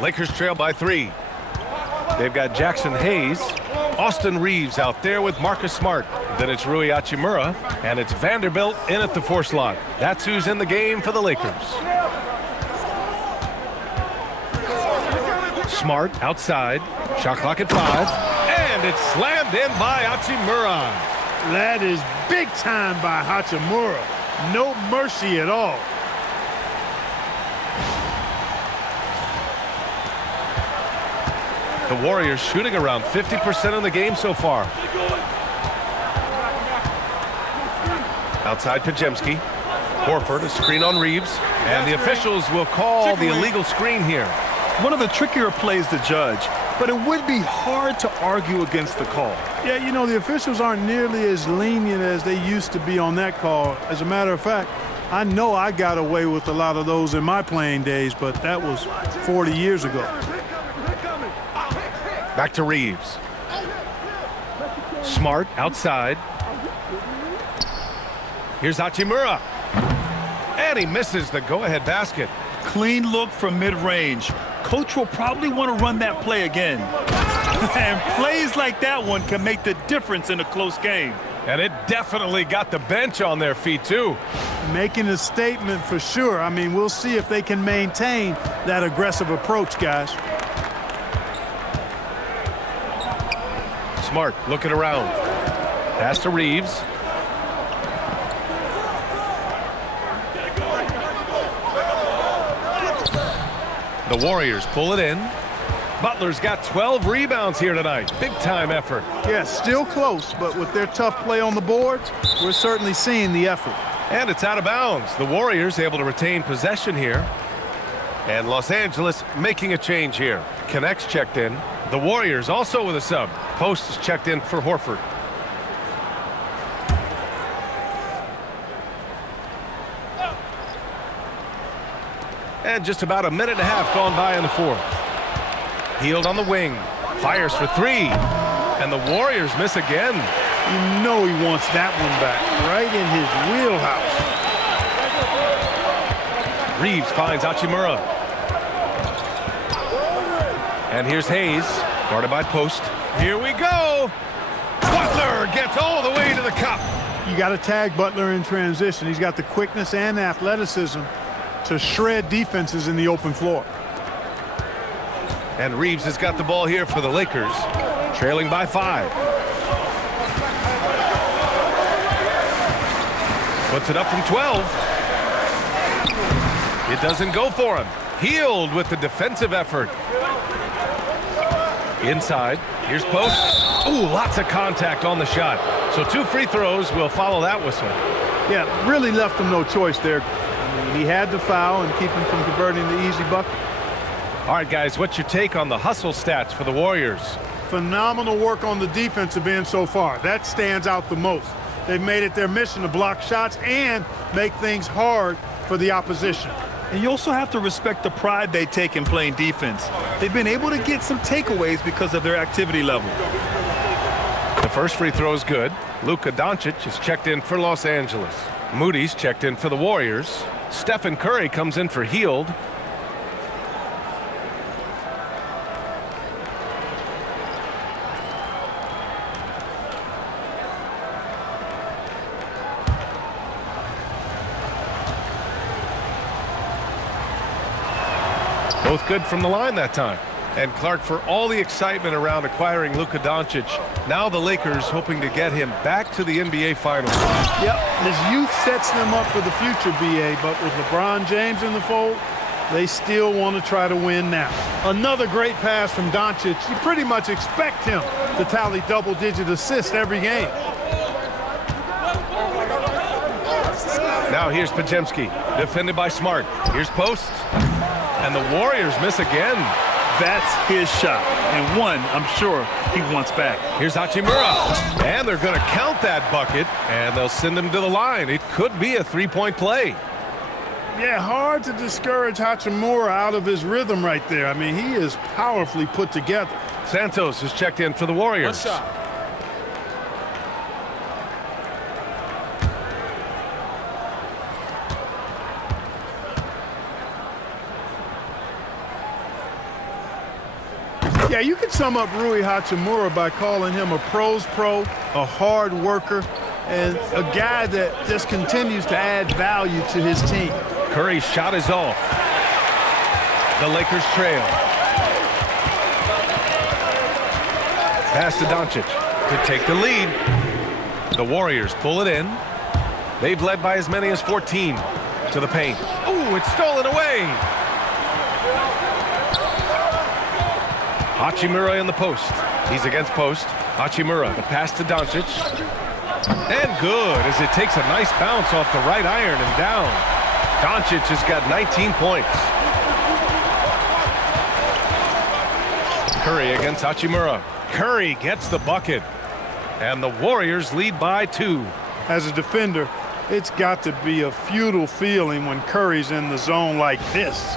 Lakers trail by 3. They've got Jackson Hayes, Austin Reeves out there with Marcus Smart. Then it's Rui Hachimura, and it's Vanderbilt in at the 4 slot. That's who's in the game for the Lakers. Smart outside, shot clock at 5, and it's slammed in by Hachimura. That is big time by Hachimura. No mercy at all. The Warriors shooting around 50% in the game so far. Outside Pajemski. Horford, a screen on Reeves. And the officials will call the illegal screen here. One of the trickier plays to judge, but it would be hard to argue against the call. Yeah, you know, the officials aren't nearly as lenient as they used to be on that call. As a matter of fact, I know I got away with a lot of those in my playing days, but that was 40 years ago. Back to Reeves. Smart outside. Here's Hachimura. And he misses the go-ahead basket. Clean look from mid-range. Coach will probably want to run that play again. And plays like that one can make the difference in a close game. And it definitely got the bench on their feet, too. Making a statement for sure. I mean, we'll see if they can maintain that aggressive approach, guys. Smart looking around. Pass to Reeves. The Warriors pull it in. Butler's got 12 rebounds here tonight. Big time effort. Yeah, still close, but with their tough play on the boards, we're certainly seeing the effort. And it's out of bounds. The Warriors able to retain possession here. And Los Angeles making a change here. Connects checked in. The Warriors also with a sub. Post is checked in for Horford. And just about a minute and a half gone by in the 4th. Hield on the wing. Fires for 3. And the Warriors miss again. You know he wants that one back. Right in his wheelhouse. Reeves finds Hachimura. And here's Hayes. Guarded by Post. Here we go. Butler gets all the way to the cup. You got to tag Butler in transition. He's got the quickness and athleticism to shred defenses in the open floor. And Reeves has got the ball here for the Lakers, trailing by 5. Puts it up from 12. It doesn't go for him. Hield with the defensive effort. Inside, here's Post. Ooh, lots of contact on the shot. So 2 free throws will follow that whistle. Yeah, really left him no choice there. He had the foul and keep him from converting the easy bucket. All right, guys, what's your take on the hustle stats for the Warriors? Phenomenal work on the defensive end so far. That stands out the most. They've made it their mission to block shots and make things hard for the opposition. And you also have to respect the pride they take in playing defense. They've been able to get some takeaways because of their activity level. The first free throw is good. Luka Doncic is checked in for Los Angeles. Moody's checked in for the Warriors. Stephen Curry comes in for Hield. Both good from the line that time. And Clark, for all the excitement around acquiring Luka Doncic, now the Lakers hoping to get him back to the NBA Finals. Yep, his youth sets them up for the future, B.A., but with LeBron James in the fold, they still want to try to win now. Another great pass from Doncic. You pretty much expect him to tally double-digit assists every game. Now here's Pajemski, defended by Smart. Here's Post. And the Warriors miss again. That's his shot, and one I'm sure he wants back. Here's Hachimura, and they're going to count that bucket, and they'll send him to the line. It could be a three-point play. Yeah, hard to discourage Hachimura out of his rhythm right there. I mean, he is powerfully put together. Santos is checked in for the Warriors. One shot. Yeah, you could sum up Rui Hachimura by calling him a pro's pro, a hard worker, and a guy that just continues to add value to his team. Curry's shot is off. The Lakers trail. Pass to Doncic to take the lead. The Warriors pull it in. They've led by as many as 14 to the paint. Oh, it's stolen away. Hachimura in the post. He's against post. Hachimura, the pass to Doncic. And good, as it takes a nice bounce off the right iron and down. Doncic has got 19 points. Curry against Hachimura. Curry gets the bucket. And the Warriors lead by 2. As a defender, it's got to be a futile feeling when Curry's in the zone like this.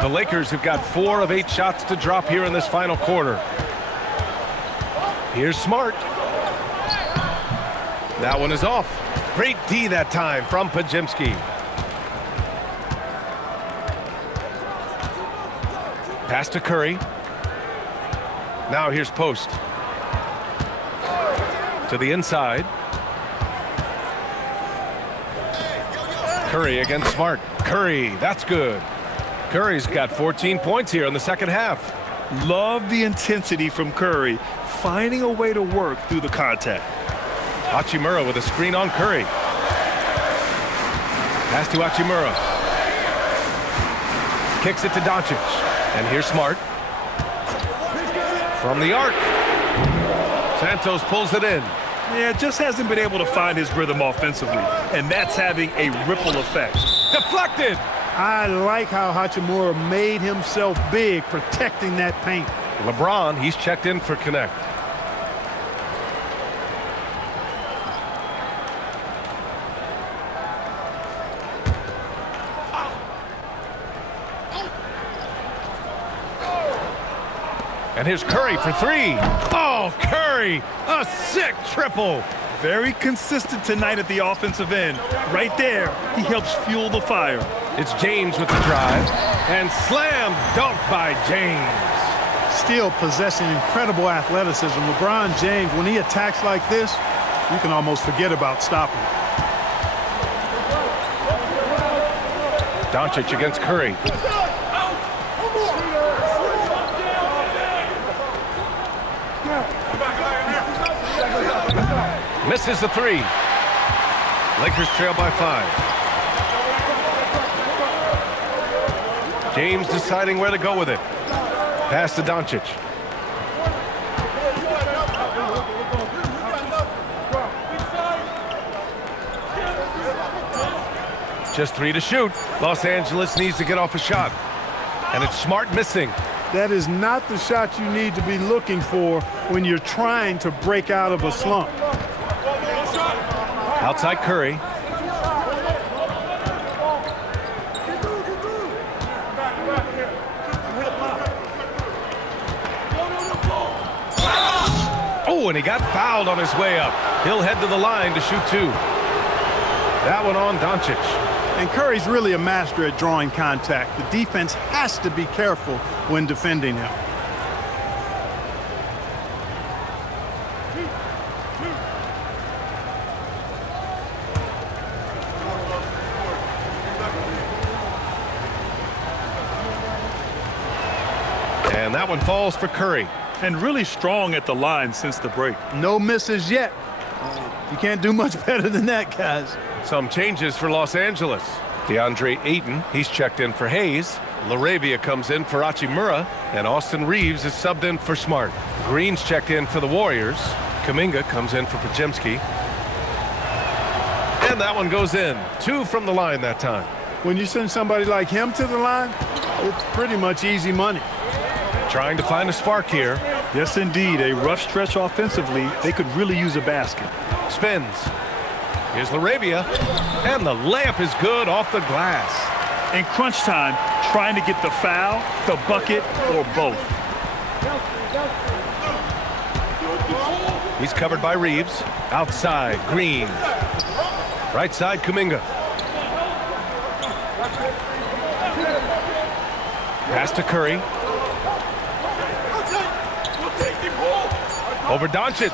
The Lakers have got 4 of 8 shots to drop here in this final quarter. Here's Smart. That one is off. Great D that time from Podziemski. Pass to Curry. Now here's Post. To the inside. Curry against Smart. Curry, that's good. Curry's got 14 points here in the second half. Love the intensity from Curry, finding a way to work through the contact. Hachimura with a screen on Curry. Pass to Hachimura. Kicks it to Doncic. And here's Smart. From the arc. Santos pulls it in. Yeah, just hasn't been able to find his rhythm offensively, and that's having a ripple effect. Deflected. I like how Hachimura made himself big protecting that paint. LeBron, he's checked in for connect. And here's Curry for 3. Oh, Curry, a sick triple. Very consistent tonight at the offensive end. Right there, he helps fuel the fire. It's James with the drive. And slam dunk by James. Still possessing incredible athleticism. LeBron James, when he attacks like this, you can almost forget about stopping. Doncic against Curry. Misses the 3. Lakers trail by 5. James deciding where to go with it. Pass to Doncic. Just 3 to shoot. Los Angeles needs to get off a shot. And it's Smart missing. That is not the shot you need to be looking for when you're trying to break out of a slump. Outside Curry. Oh, and he got fouled on his way up. He'll head to the line to shoot 2. That one on Doncic. And Curry's really a master at drawing contact. The defense has to be careful when defending him. And that one falls for Curry. And really strong at the line since the break. No misses yet. You can't do much better than that, guys. Some changes for Los Angeles. DeAndre Ayton, he's checked in for Hayes. LaRavia comes in for Hachimura. And Austin Reeves is subbed in for Smart. Green's checked in for the Warriors. Kuminga comes in for Podziemski. And that one goes in. 2 from the line that time. When you send somebody like him to the line, it's pretty much easy money. Trying to find a spark here. Yes, indeed. A rough stretch offensively. They could really use a basket. Spins. Here's LaRavia. And the layup is good off the glass. In crunch time, trying to get the foul, the bucket, or both. He's covered by Reeves. Outside, Green. Right side, Kuminga. Pass to Curry. Over Doncic.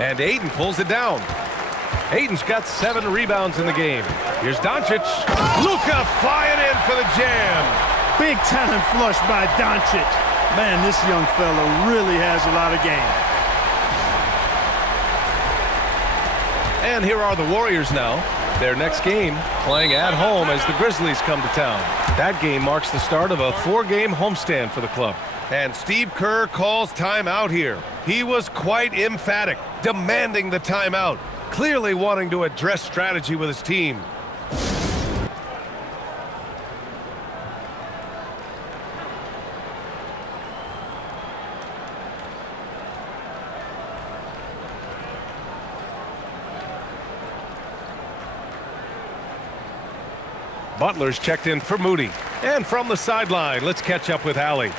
And Ayton pulls it down. Ayton's got 7 rebounds in the game. Here's Doncic. Luka flying in for the jam. Big time flush by Doncic. Man, this young fella really has a lot of game. And here are the Warriors now. Their next game playing at home as the Grizzlies come to town. That game marks the start of a 4-game homestand for the club. And Steve Kerr calls timeout here. He was quite emphatic, demanding the timeout, clearly wanting to address strategy with his team. Butler's checked in for Moody. And from the sideline, let's catch up with Allie.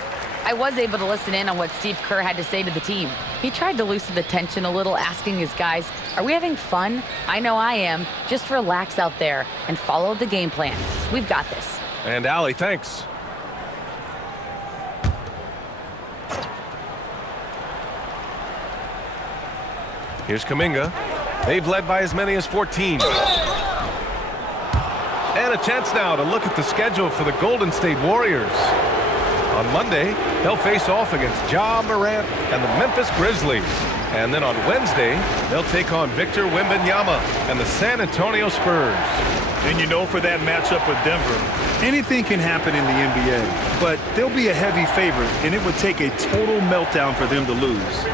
I was able to listen in on what Steve Kerr had to say to the team. He tried to loosen the tension a little, asking his guys, are we having fun? I know I am. Just relax out there and follow the game plan. We've got this. And Allie, thanks. Here's Kuminga. They've led by as many as 14. And a chance now to look at the schedule for the Golden State Warriors. On Monday, they'll face off against Ja Morant and the Memphis Grizzlies. And then on Wednesday, they'll take on Victor Wembanyama and the San Antonio Spurs. And you know, for that matchup with Denver, anything can happen in the NBA. But they'll be a heavy favorite, and it would take a total meltdown for them to lose.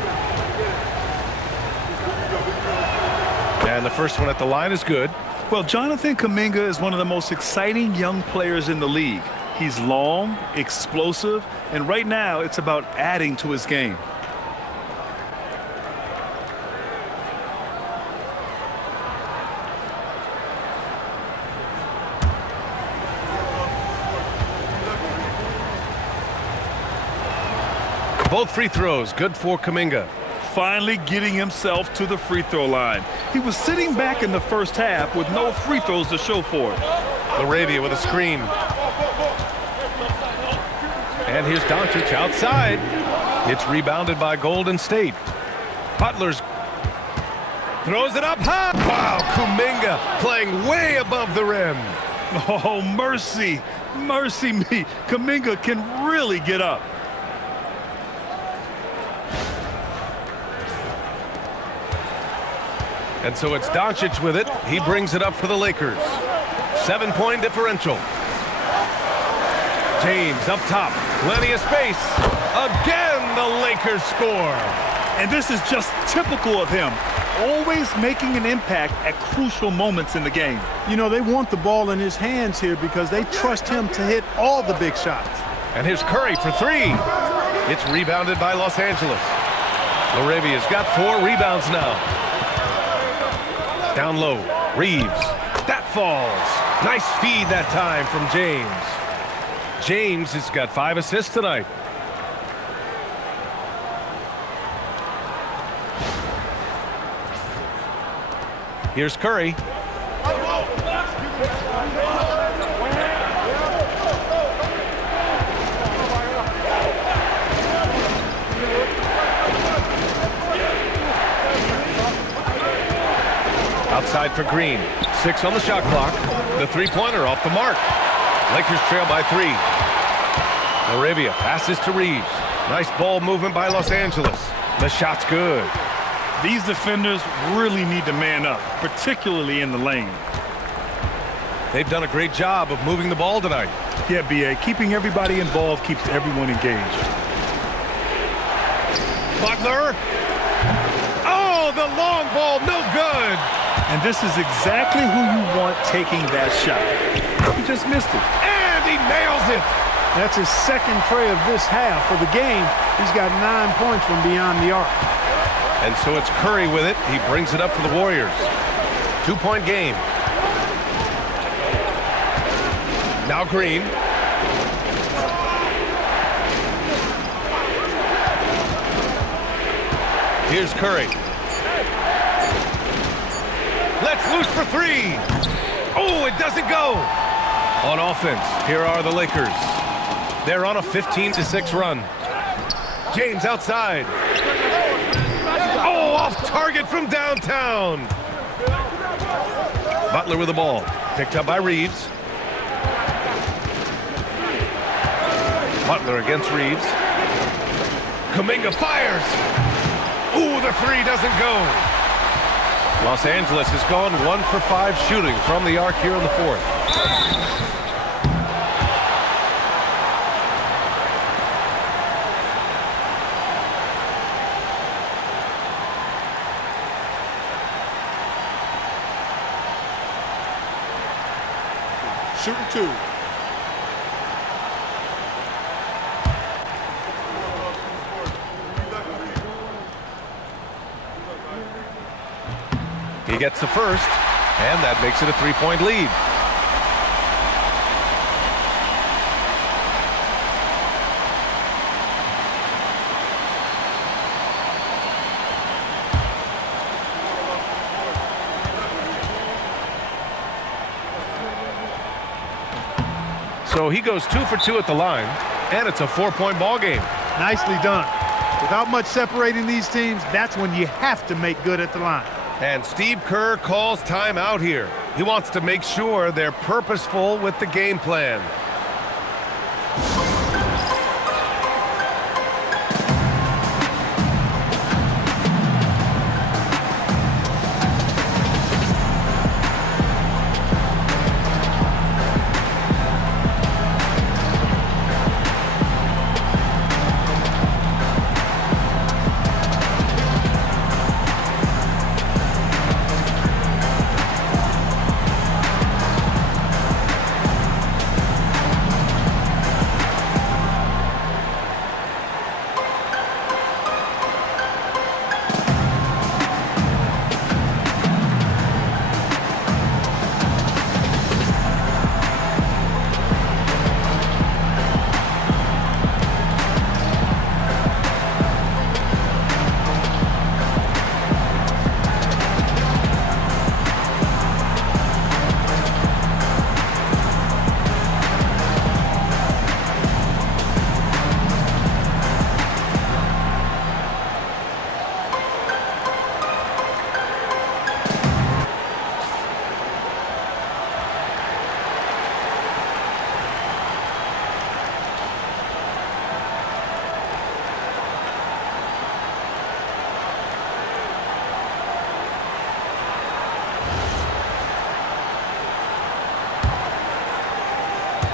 And the first one at the line is good. Well, Jonathan Kuminga is one of the most exciting young players in the league. He's long, explosive, and right now it's about adding to his game. Both free throws good for Kuminga. Finally getting himself to the free throw line. He was sitting back in the first half with no free throws to show for it. LaRavia with a screen. And here's Doncic outside. It's rebounded by Golden State. Butler's throws it up high. Wow, Kuminga playing way above the rim. Oh, mercy. Mercy me. Kuminga can really get up. And so it's Doncic with it. He brings it up for the Lakers. 7-point differential. James up top. Plenty of space. Again, the Lakers score. And this is just typical of him. Always making an impact at crucial moments in the game. You know, they want the ball in his hands here because they trust him to hit all the big shots. And here's Curry for 3. It's rebounded by Los Angeles. LaRavia's got 4 rebounds now. Down low, Reeves. That falls. Nice feed that time from James. James has got 5 assists tonight. Here's Curry. Outside for Green. 6 on the shot clock. The three-pointer off the mark. Lakers trail by 3. LaRavia passes to Reeves. Nice ball movement by Los Angeles. The shot's good. These defenders really need to man up, particularly in the lane. They've done a great job of moving the ball tonight. Yeah, B.A., keeping everybody involved keeps everyone engaged. Butler. Oh, the long ball, no good. And this is exactly who you want taking that shot. He just missed it. And he nails it. That's his second tray of this half. For the game, he's got 9 points from beyond the arc. And so it's Curry with it. He brings it up for the Warriors. 2-point game. Now Green. Here's Curry. Let's loose for 3. Oh, it doesn't go. On offense, here are the Lakers. They're on a 15-6 run. James outside. Oh, off target from downtown. Butler with the ball. Picked up by Reeves. Butler against Reeves. Kuminga fires. Ooh, the three doesn't go. Los Angeles has gone 1 for 5 shooting from the arc here in the fourth. Shooting 2. He gets the first, and that makes it a 3-point lead. So he goes 2 for 2 at the line, and it's a 4-point ball game. Nicely done. Without much separating these teams, that's when you have to make good at the line. And Steve Kerr calls timeout here. He wants to make sure they're purposeful with the game plan.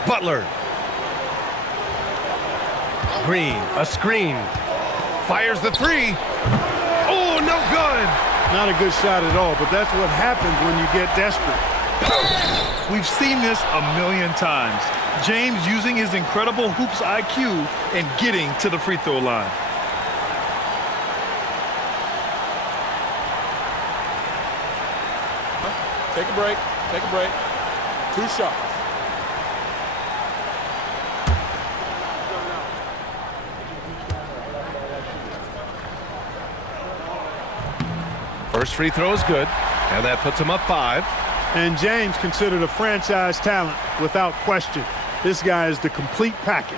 Butler. Green, a screen. Fires the three. Oh, no good. Not a good shot at all, but that's what happens when you get desperate. We've seen this a million times. James using his incredible hoops IQ and getting to the free throw line. Take a break. Take a break. 2 shots. First free throw is good, and that puts him up 5. And James considered a franchise talent without question. This guy is the complete package.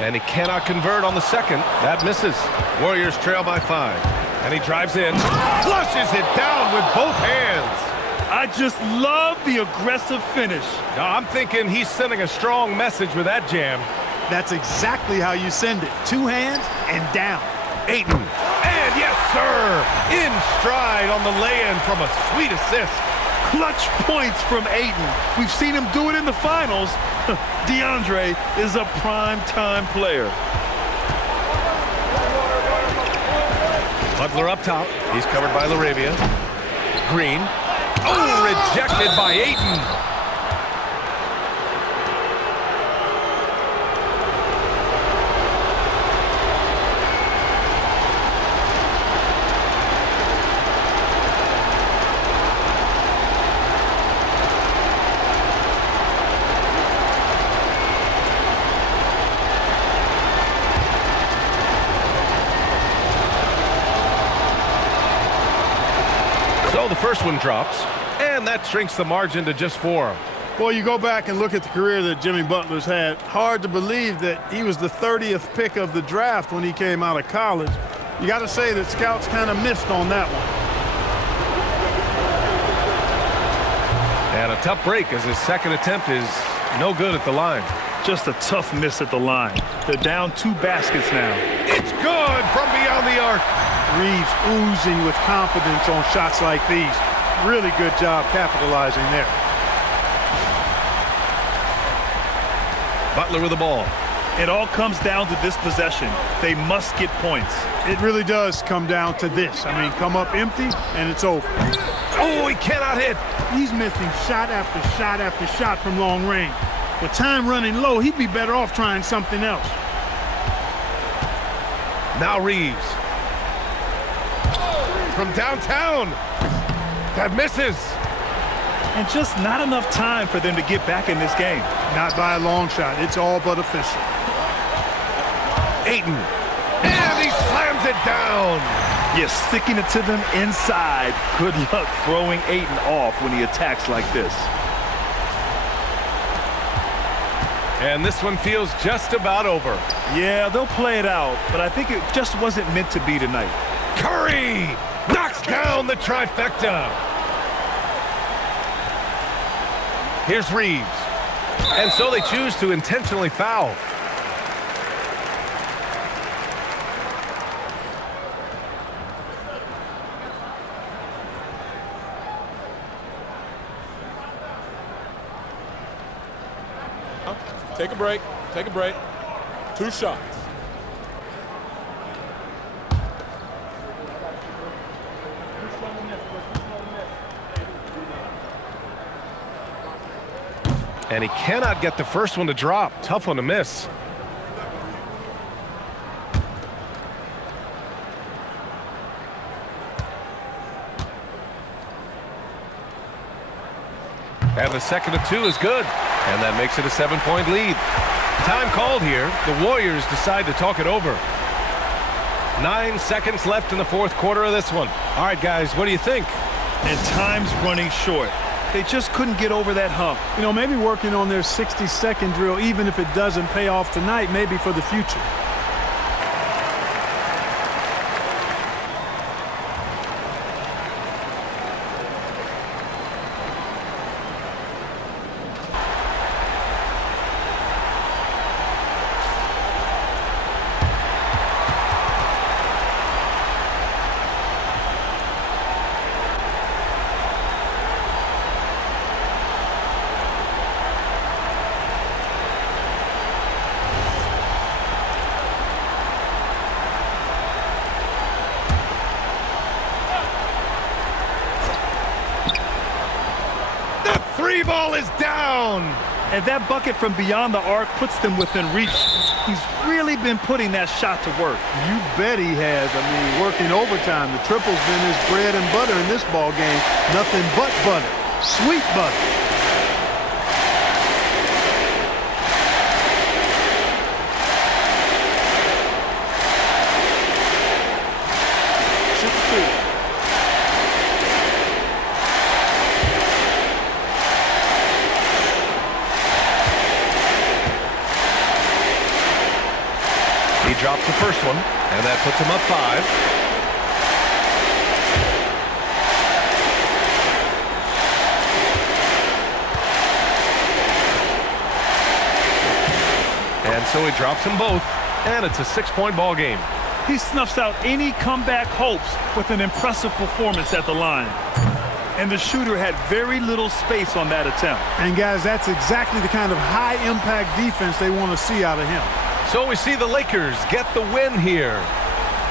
And he cannot convert on the second. That misses. Warriors trail by 5. And he drives in, flushes it down with both hands. I just love the aggressive finish. Now, I'm thinking he's sending a strong message with that jam. That's exactly how you send it. 2 hands and down. Ayton. And yes, sir, in stride on the lay-in from a sweet assist. Clutch points from Ayton. We've seen him do it in the finals. DeAndre is a prime-time player. Butler up top. He's covered by LaRavia. Green. Oh, rejected by Ayton. the first one drops, and that shrinks the margin to just 4. Boy, you go back and look at the career that Jimmy Butler's had. Hard to believe that he was the 30th pick of the draft when he came out of college. You got to say that scouts kind of missed on that one. And a tough break as his second attempt is no good at the line. Just a tough miss at the line. They're down 2 baskets now. It's good from beyond the arc. Reeves oozing with confidence on shots like these. Really good job capitalizing there. Butler with the ball. It all comes down to this possession. They must get points. It really does come down to this. I mean, come up empty, and it's over. Oh, he cannot hit. He's missing shot after shot after shot from long range. With time running low, he'd be better off trying something else. Now Reeves. From downtown. That misses. And just not enough time for them to get back in this game. Not by a long shot. It's all but official. Ayton. And he slams it down. You're sticking it to them inside. Good luck throwing Ayton off when he attacks like this. And this one feels just about over. Yeah, they'll play it out, but I think it just wasn't meant to be tonight. Curry knocks down the trifecta. Here's Reeves. And so they choose to intentionally foul. Take a break. Take a break. 2 shots. And he cannot get the first one to drop. Tough one to miss. And the second of 2 is good. And that makes it a 7-point lead. Time called here. The Warriors decide to talk it over. 9 seconds left in the fourth quarter of this one. All right, guys, what do you think? And time's running short. They just couldn't get over that hump. You know, maybe working on their 60-second drill, even if it doesn't pay off tonight, maybe for the future. Three ball is down. And that bucket from beyond the arc puts them within reach. He's really been putting that shot to work. You bet he has. I mean, working overtime. The triple's been his bread and butter in this ball game. Nothing but butter. Sweet butter. Shoot the 2. He drops the first one, and that puts him up 5. And so he drops them both, and it's a 6-point ball game. He snuffs out any comeback hopes with an impressive performance at the line. And the shooter had very little space on that attempt. And guys, that's exactly the kind of high-impact defense they want to see out of him. So we see the Lakers get the win here.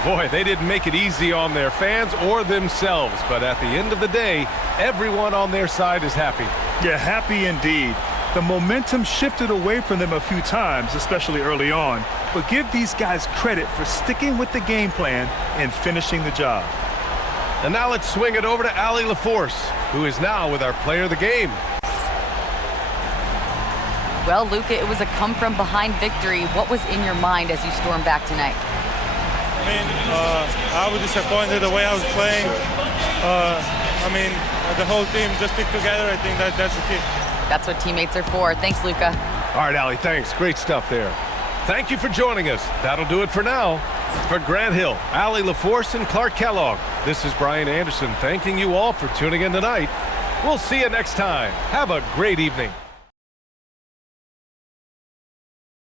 Boy, they didn't make it easy on their fans or themselves, but at the end of the day, everyone on their side is happy. Yeah, happy indeed. The momentum shifted away from them a few times, especially early on, but give these guys credit for sticking with the game plan and finishing the job. And now let's swing it over to Allie LaForce, who is now with our player of the game. Well, Luka, it was a come-from-behind victory. What was in your mind as you stormed back tonight? I mean, I was disappointed the way I was playing. I mean, the whole team just stick together. I think that's the key. That's what teammates are for. Thanks, Luka. All right, Allie, thanks. Great stuff there. Thank you for joining us. That'll do it for now. For Grant Hill, Allie LaForce, and Clark Kellogg, this is Brian Anderson thanking you all for tuning in tonight. We'll see you next time. Have a great evening.